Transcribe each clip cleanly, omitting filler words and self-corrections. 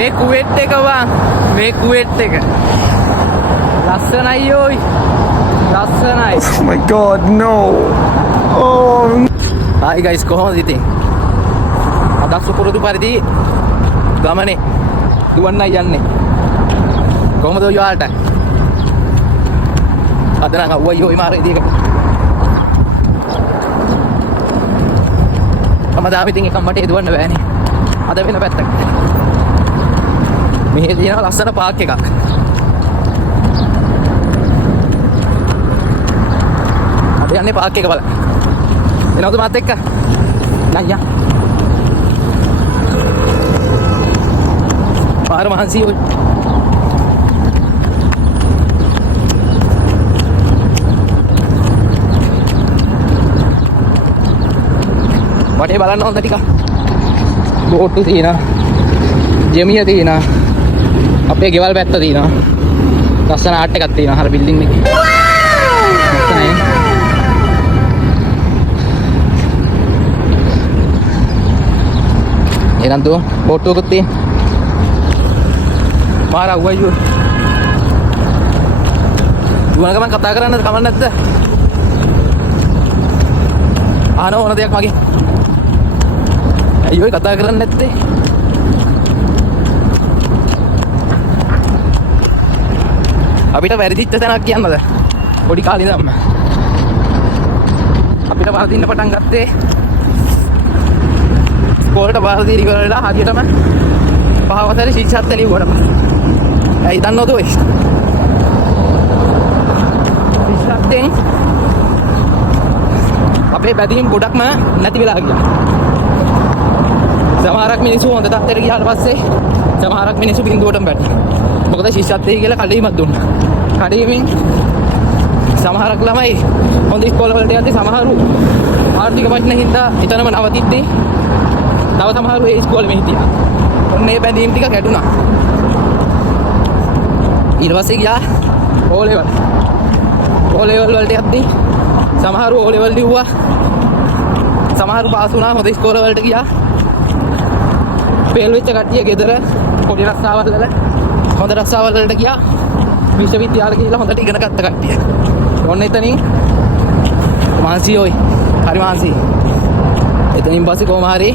මේ කුවෙට් එක බං. මේ කුවෙට් එක. ලස්සනයි ඔයි. ලස්සනයි. Oh my god, no. Oh. Hi guys, කොහොමද ඉතින්? අද සුපුරුදු පරිදි ගමනේ දුවන්නයි යන්නේ. කොහොමද ඔයාලට? අද නම් අයියෝ මාර ඉතින් කමදාම ඉතින් එකම මට දුවන්න බෑනේ. අද වෙන පැත්තකට. මෙහෙ තියෙනවා ලස්සන පාක් එකක්. අද යන්නේ පාක් එක බලන්න. එනවද මාත් එක්ක? නయ్యා. පාර මහන්සි ඔය. වටේ බලන්න හොඳ ටික. බෝට්ටු තියෙනවා. ජෙමිය තියෙනවා. අපේ ගෙවල් පැත්ත තියෙනවා. ලස්සන ආට් එකක් තියෙනවා. අර බිල්ඩින් එකේ. ලස්සනයි. එනන් දුව බෝට්ටුවකුත් තියෙනවා. මාර අවුයියෝ. දුවන ගමන් කතා කරන්නද කමක් නැද්ද? ආන ඕන දෙයක් මගේ. අයියෝ කතා කරන්නේ නැත්තේ. අපිට වැරදිච්ච තැනක් කියන්නද? පොඩි කාලේ ඉඳන්ම. අපිට වරදින්න පටන් ගත්තේ ඉස්කෝලේට වරදීරි කරලා හදියටම පහවතරේ ශික්ෂාත් ලියුවටම. ඇයි දන්නවද ඔය? ශික්ෂාත්ෙන් අපේ බැදීම් ගොඩක්ම නැති වෙලා ගියා. සමහරක් මිනිස්සු හොඳ තත්ත්වයට ගියාට පස්සේ සමහරක් මිනිස්සු බින්දුවටම වැටුණා. මොකද ශිෂ්‍යත්වයේ කියලා කඩේමක් දුන්නා. කඩේමින් සමහරක් ළමයි හොඳ ඉස්කෝල වලට යද්දී සමහරු ආර්ථික ප්‍රශ්න හින්දා එතනම නවතිද්දී තව සමහරු ඒ ඉස්කෝලෙම හිටියා. ඔන්න ඒ බැඳීම් ටික කැඩුනා. ඊට පස්සේ ගියා ඕ ලෙවල්. ඕ ලෙවල් වලට යද්දී සමහරු ඕ ලෙවල් ලිව්වා. සමහරු පාස් වුණා හොඳ ඉස්කෝල වලට ගියා. ෆේල් වෙච්ච කට්ටිය ගෙදර පොඩි රස්සාවල් වල හොඳ රස්සාවල් වලට ගියා. විශ්වවිද්‍යාල ගිහලා හොඳට ඉගෙන ගත්ත කට්ටිය. ඔන්න එතනින් මාන්සි ඔයි. හරි මාන්සි. එතනින් පස්සේ කොහොම හරි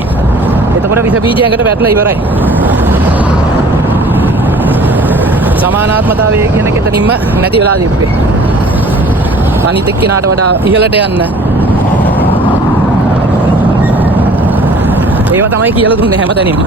එතකොට විස බීජ ඇඟට වැටලා ඉවරයි. සමානාත්මතාවය කියන එක එතනින්ම නැති වෙලා තිබ්බේ. අනිත් එක්කෙනාට වඩා ඉහළට යන්න. ඒවා තමයි කියලා දුන්නේ හැමතැනින්ම.